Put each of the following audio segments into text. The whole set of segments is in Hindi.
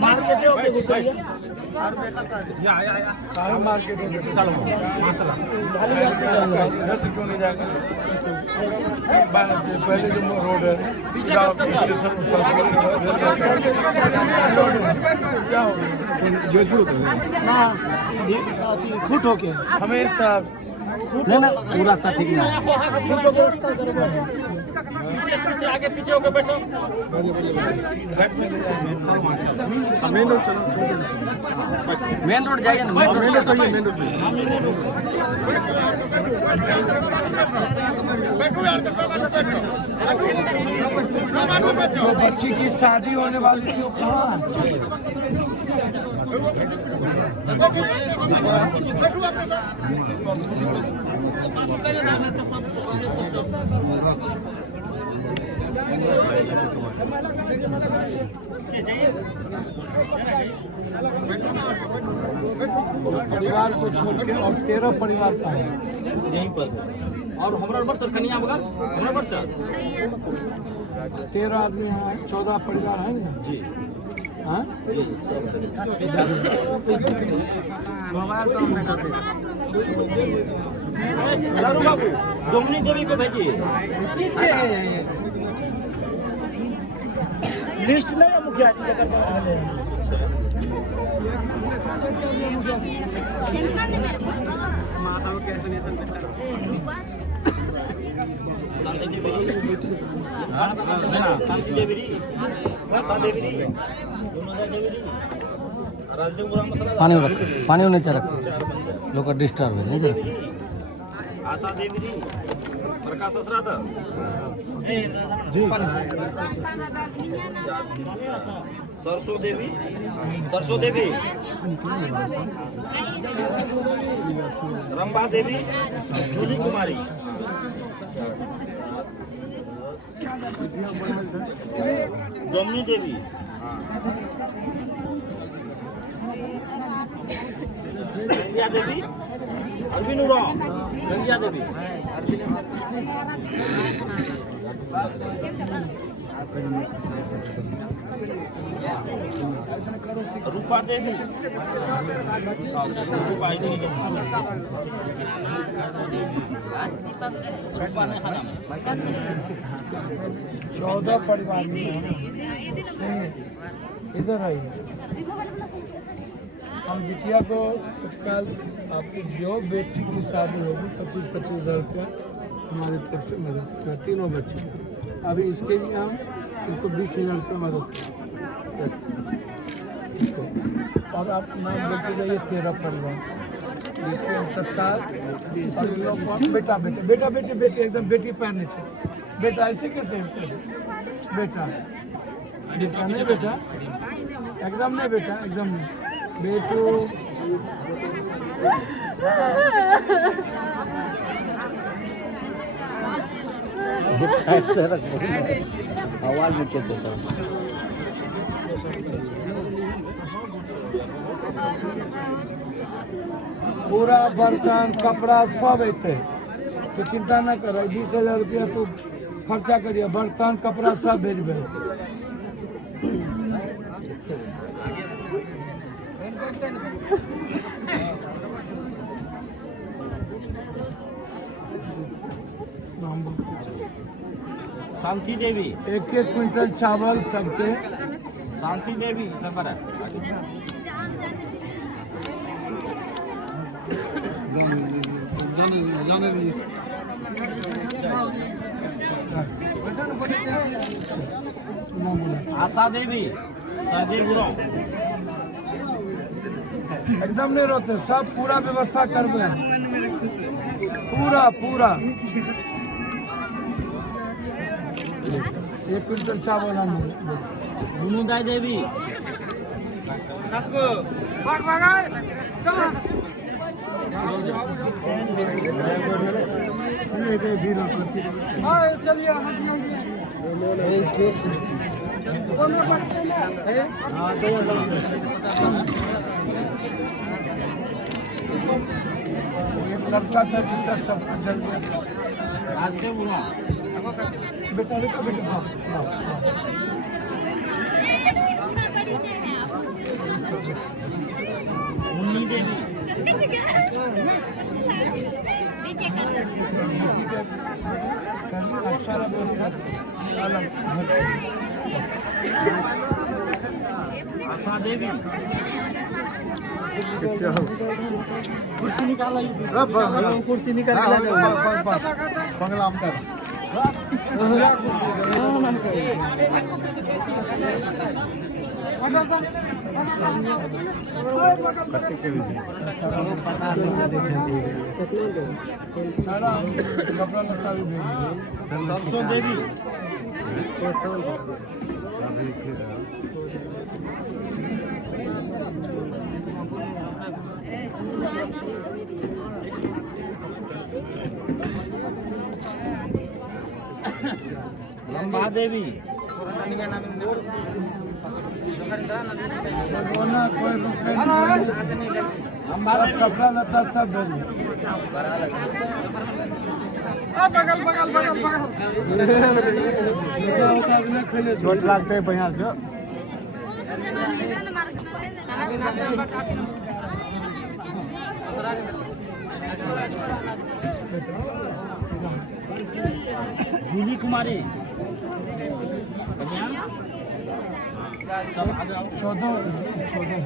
मार्केट ओके घुसाइए मार्केट पहले जो रोड है स्टेशन जोधपुर खुट होके हमेशा नहीं ना पूरा रास्ता ठीक ना आगे पीछे होकर बैठो मेन रोड जाइए ना मेन रोड चाहिए मेन रोड तो बच्ची की शादी होने वाली थी कहाँ उस परिवार को छोड़ के और 13 परिवार का है यहीं पर और हमारा नंबर सर कन्या मगर हमारा नंबर सर 13 आदमी हैं 14 परिवार हैं ना जी हाँ मोबाइल काम नहीं करते लालू बाबू डोमनी देवी को भेजिए लिस्ट नहीं है मुखिया जी लेकर पानी होने चाहिए लोग डिस्टर्ब है नहीं सर आशा देवी जी प्रकाश असराध सरसों देवी रंबा देवी जूली कुमारी जमुनी देवी गंगिया देवी अरविंद उराव गंगिया देवी रूपा देवी रूपा देवी 14 परिवार में इधर आइए हम बिटिया को तत्काल आपकी जो बेटी की शादी होगी 25,000 रुपया हमारी तरफ से मदद कर तीनों बच्चे अभी इसके लिए हम उनको 20,000 रुपये मदद और आप नाम लेते जाइए 13 परिवार जिसके तत्काल बेटा बेटे बेटा बेटे बेटे एकदम बेटी पहनने चाहिए बेटा ऐसे कैसे बेटा नहीं बेटा एकदम नहीं बेटा एकदम नहीं बेटू आवाज देता पूरा बर्तन कपड़ा सब अते तो चिंता न करो 20,000 रुपया तो खर्चा करिए बर्तन कपड़ा सब भेजबे शांति देवी 1-1 क्विंटल चावल सबके शांति देवी सफर है आशा देवी संजय गुरु एकदम नहीं रोते सब पूरा व्यवस्था करबे पूरा 1 क्विंटल चावल हम गुनुदाय देवी चलिए लड़का था जिसका सब कुछ जल गया। राजदेव बुरा बेटा बेटा बेटा हाँ, हाँ, हाँ। मुन्नी देवी अब सारा व्यवस्था अलग आशा देवी कुर्सी निकाल कुर्सी निकाल बंगला अंदर सारा कपड़ा लत्ता भी भेज सरसों देवी लंबा देवी कोना कोई रुपए नहीं, लंबा देवी कपड़ा लत्ता सब भेज चोट लगते है बढ़िया से जूली कुमारी कन्या सब आ जाओ 14 जी 14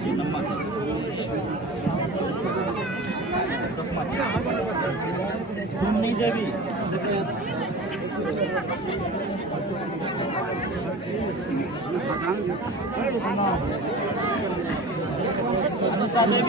ये नंबर मुन्नी देवी अनिता देवी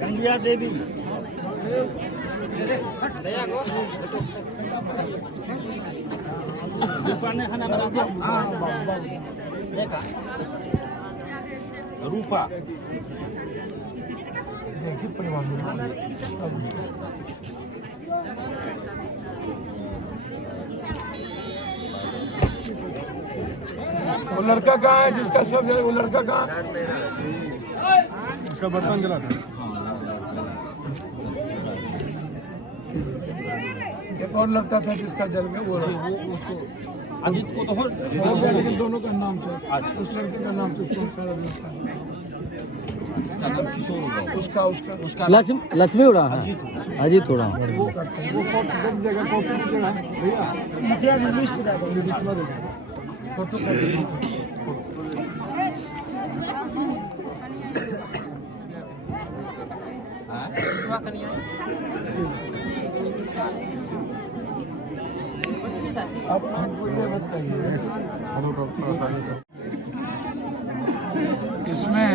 गंगिया देवी रूपा ने खाना बना दिया देखा रूपा देखिए परिवार में वो लड़का कहाँ है जिसका सब है? वो लड़का कहाँ है? इसका बर्तन जला था एक और लड़का था जिसका जल गया वो उसको अजीत को तो हो लेकिन दोनों का नाम था उस लड़के का नाम था सारा व्यवस्था इसका नाम किशोर होगा उसका उसका उसका लक्ष्मी उड़ा है अजीत उड़ा वो फोटो जगह कॉपी की जगह भैया मुखिया जी लिस्ट फोटो अब हमको ये बताइए इसमें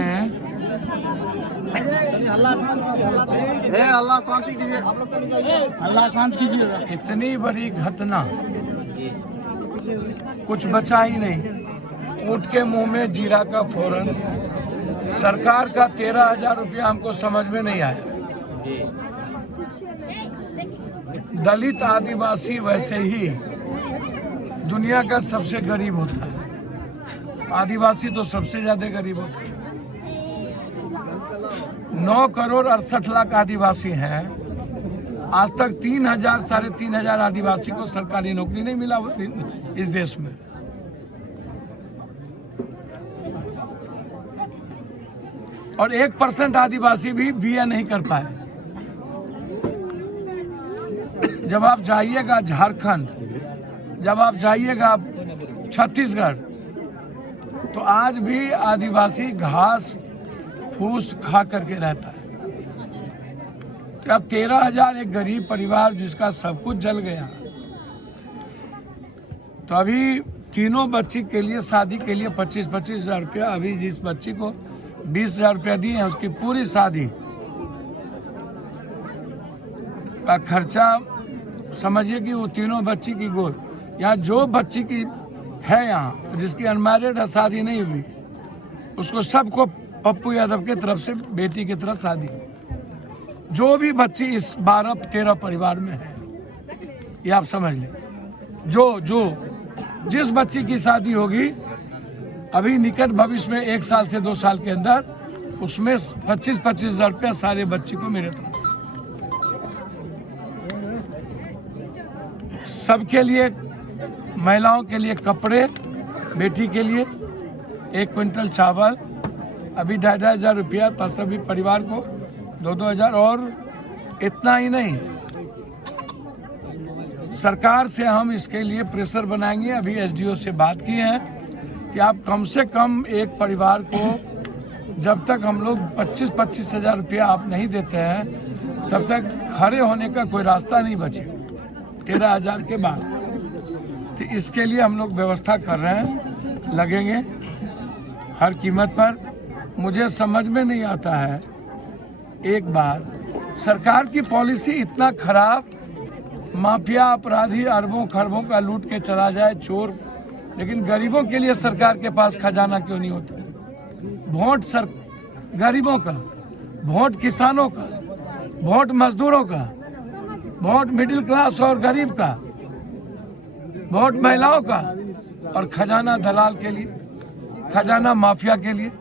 अल्लाह शांति कीजिए अल्लाह शांत कीजिए इतनी बड़ी घटना कुछ बचा ही नहीं। ऊँट के मुंह में जीरा का फोरन। सरकार का 13,000 रुपया हमको समझ में नहीं आया। दलित आदिवासी वैसे ही दुनिया का सबसे गरीब होता है। आदिवासी तो सबसे ज्यादा गरीब होता है। 9 करोड़ 68 लाख आदिवासी हैं। आज तक 3,000 साढ़े 3,000 आदिवासी को सरकारी नौकरी नहीं मिला इस देश में। और 1% आदिवासी भी बीए नहीं कर पाए। जब आप जाइएगा झारखंड, जब आप जाइएगा छत्तीसगढ़, तो आज भी आदिवासी घास फूस खा करके रहता है। तो अब 13,000 एक गरीब परिवार जिसका सब कुछ जल गया, तो अभी तीनों बच्ची के लिए शादी के लिए 25-25 हज़ार रुपया, अभी जिस बच्ची को 20,000 रुपया दिए हैं उसकी पूरी शादी का खर्चा समझिए कि वो तीनों बच्ची की गोद, यहाँ जो बच्ची की है यहाँ जिसकी अनमैरिड है, शादी नहीं हुई, उसको सबको पप्पू यादव की तरफ से बेटी की तरफ शादी। जो भी बच्ची इस 12-13 परिवार में है, ये आप समझ लें, जो जिस बच्ची की शादी होगी अभी निकट भविष्य में 1 साल से 2 साल के अंदर, उसमें 25-25 हजार रुपया सारे बच्ची को मेरे तरफ। सबके लिए, महिलाओं के लिए कपड़े, बेटी के लिए 1 क्विंटल चावल, अभी 2,500 हजार रुपया था सभी परिवार को, 2-2 हजार। और इतना ही नहीं, सरकार से हम इसके लिए प्रेशर बनाएंगे। अभी एसडीओ से बात की है कि आप कम से कम एक परिवार को, जब तक हम लोग 25-25 हजार रुपया आप नहीं देते हैं, तब तक खड़े होने का कोई रास्ता नहीं बचे 13 हजार के बाद। तो इसके लिए हम लोग व्यवस्था कर रहे हैं, लगेंगे हर कीमत पर। मुझे समझ में नहीं आता है, एक बार सरकार की पॉलिसी इतना खराब, माफिया अपराधी अरबों खरबों का लूट के चला जाए चोर, लेकिन गरीबों के लिए सरकार के पास खजाना क्यों नहीं होता? वोट गरीबों का, वोट किसानों का, वोट मजदूरों का, वोट मिडिल क्लास और गरीब का, वोट महिलाओं का, और खजाना दलाल के लिए, खजाना माफिया के लिए,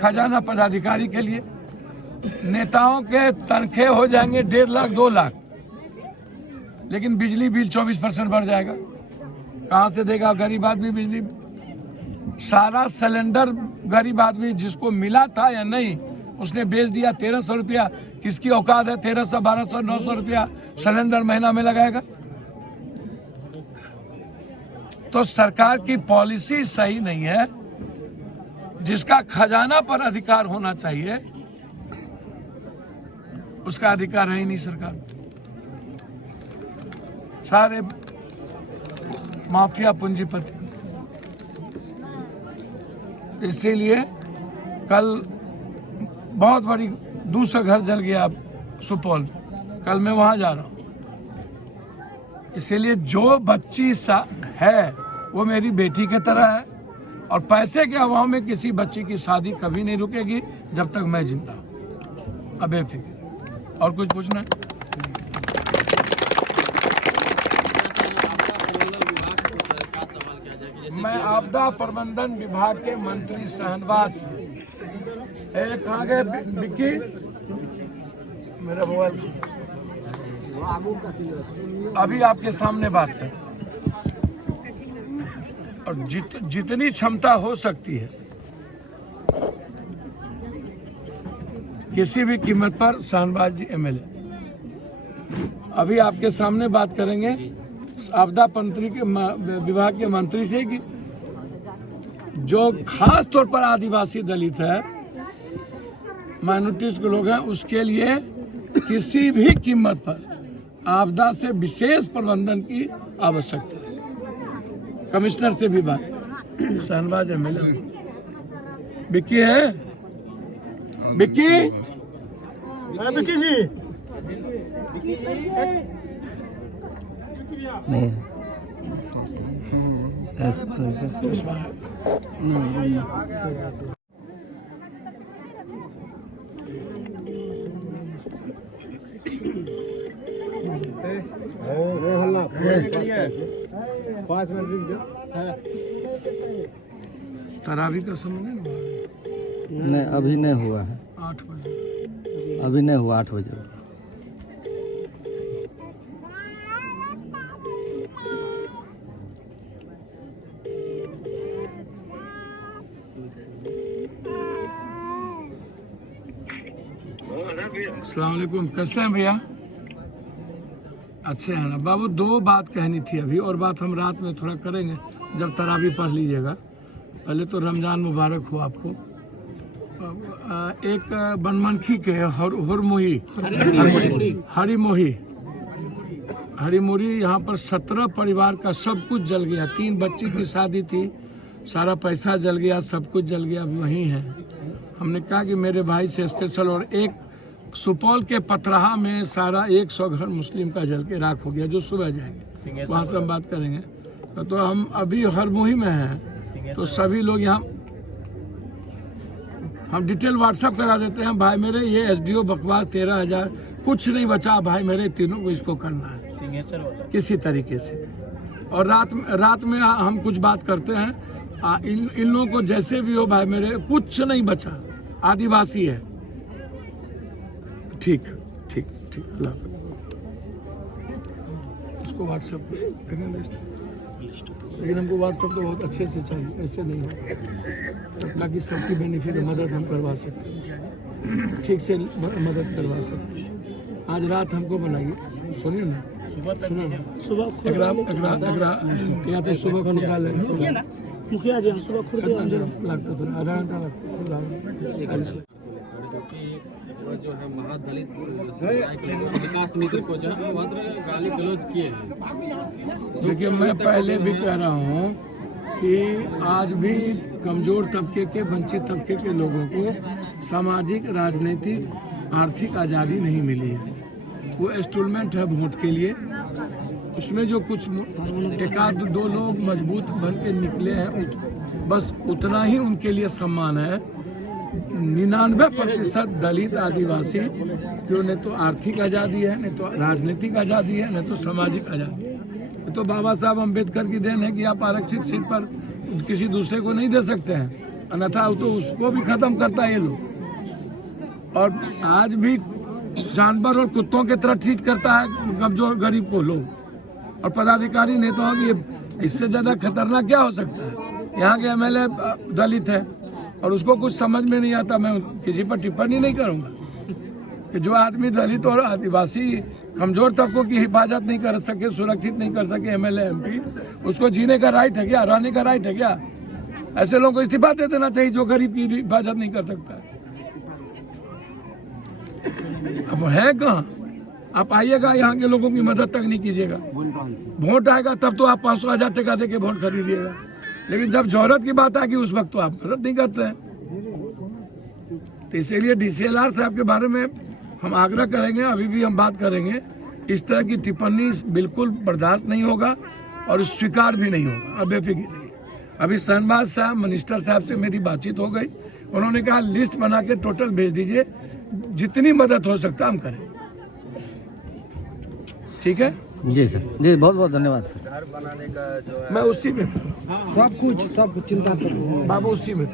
खजाना पदाधिकारी के लिए। नेताओं के तनखे हो जाएंगे 1.5 लाख 2 लाख, लेकिन बिजली बिल 24% बढ़ जाएगा। कहाँ से देगा गरीब आदमी बिजली? सारा सिलेंडर गरीब आदमी जिसको मिला था या नहीं, उसने बेच दिया 1,300 रुपया। किसकी औकात है 1,300, 1,200, 900 रुपया सिलेंडर महीना में लगाएगा? तो सरकार की पॉलिसी सही नहीं है। जिसका खजाना पर अधिकार होना चाहिए, उसका अधिकार है ही नहीं सरकार। सारे माफिया पूंजीपति। इसीलिए कल बहुत बड़ी दूसरा घर जल गया सुपौल में, कल मैं वहां जा रहा हूं। इसीलिए जो बच्ची है वो मेरी बेटी की तरह है, और पैसे के अभाव में किसी बच्ची की शादी कभी नहीं रुकेगी जब तक मैं जिंदा हूं। अब बेफिक्र। और कुछ पूछना है? मैं आपदा प्रबंधन विभाग के मंत्री शाहनवाज से, कहाँ गए विक्की? मेरा मोबाइल अभी आपके सामने बात कर, और जितनी क्षमता हो सकती है किसी भी कीमत पर शाहनवाज जी एमएलए अभी आपके सामने बात करेंगे आपदा मंत्री के विभाग के मंत्री से कि जो खास तौर पर आदिवासी दलित है, माइनॉरिटीज के लोग हैं, उसके लिए किसी भी कीमत पर आपदा से विशेष प्रबंधन की आवश्यकता है। कमिश्नर से भी बात, शाहनवाज एमएलए विक्की है, विक्की जी नहीं तरावी का समय नहीं, नहीं अभी नहीं हुआ है, 8 बजे। अभी नहीं हुआ, 8 बजे। अस्सलाम वालेकुम, कैसे हैं भैया? अच्छे हैं ना बाबू? 2 बात कहनी थी अभी, और बात हम रात में थोड़ा करेंगे जब तरावी पढ़ लीजिएगा। पहले तो रमज़ान मुबारक हो आपको। एक बनमनखी के हरिमोही यहाँ पर 17 परिवार का सब कुछ जल गया। 3 बच्ची की शादी थी, सारा पैसा जल गया, सब कुछ जल गया। अभी वहीं है। हमने कहा कि मेरे भाई से स्पेशल, और एक सुपौल के पतराहा में सारा 100 घर मुस्लिम का जल के राख हो गया, जो सुबह जाएंगे वहाँ से हम बात करेंगे। तो हम अभी हरमोही में हैं, तो सभी लोग यहाँ हम डिटेल व्हाट्सअप करा देते हैं। भाई मेरे ये एसडीओ बकवास 13,000 कुछ नहीं बचा भाई मेरे, तीनों को इसको करना है किसी तरीके से। और रात में हम कुछ बात करते हैं, इन लोगों को जैसे भी हो भाई मेरे, कुछ नहीं बचा, आदिवासी है। ठीक ठीक ठीक, अल्लाह हाफ़िज़। इसको व्हाट्सएप लेकिन हमको व्हाट्सएप तो बहुत अच्छे से चाहिए, ऐसे नहीं हो ताकि सबकी बेनिफिट मदद हम करवा सकते, ठीक से मदद करवा सकते। आज रात हमको बनाइए, सुनिए ना, सुबह यहाँ पे सुबह को निकाले मुखिया जी सुबह खुद लगता था, आधा घंटा लगता। जो है महादलित विकास मित्र को जो है गाली गलौज किए हैं। देखिए मैं पहले भी कह रहा हूँ कि आज भी कमजोर तबके के, वंचित तबके के लोगों को सामाजिक, राजनीतिक, आर्थिक आज़ादी नहीं मिली है। वो इंस्टॉलमेंट है वोट के लिए, उसमें जो कुछ एकाध दो लोग मजबूत बन के निकले हैं, बस उतना ही उनके लिए सम्मान है। 99% दलित, आदिवासी जो न तो आर्थिक आज़ादी है, न तो राजनीतिक आज़ादी है, न तो सामाजिक आज़ादी है। तो बाबा साहब अम्बेडकर की देन है कि आप आरक्षित सीट पर किसी दूसरे को नहीं दे सकते हैं, अन्यथा तो उसको भी खत्म करता है ये लोग। और आज भी जानवर और कुत्तों की तरह ट्रीट करता है कमजोर गरीब को लोग। और पदाधिकारी नेताओं की इससे ज्यादा खतरनाक क्या हो सकता है। यहाँ के एमएलए दलित है और उसको कुछ समझ में नहीं आता। मैं किसी पर टिप्पणी नहीं करूंगा कि जो आदमी दलित और आदिवासी कमजोर तबकों की हिफाजत नहीं कर सके, सुरक्षित नहीं कर सके, एमएलए एमपी, उसको जीने का राइट है क्या, रहने का राइट है क्या? ऐसे लोगों को इस्तीफा दे देना चाहिए जो गरीब की हिफाजत नहीं कर सकता है। अब है कहाँ? आप आइएगा, यहाँ के लोगों की मदद तक नहीं कीजिएगा। वोट आएगा तब तो आप 500,000 टका दे के वोट खरीदिएगा, लेकिन जब जरूरत की बात आएगी उस वक्त तो आप मदद नहीं करते हैं। तो इसीलिए DCLR साहब के बारे में हम आग्रह करेंगे, अभी भी हम बात करेंगे, इस तरह की टिप्पणी बिल्कुल बर्दाश्त नहीं होगा और स्वीकार भी नहीं होगा। अब बेफिक्र रहिए। अभी शहनवाज साहब, मिनिस्टर साहब से मेरी बातचीत हो गई, उन्होंने कहा लिस्ट बना के टोटल भेज दीजिए, जितनी मदद हो सकता हम करें। ठीक है जी सर, जी बहुत बहुत धन्यवाद सर। मैं उसी में, सब कुछ चिंता करो बाबू, उसी में।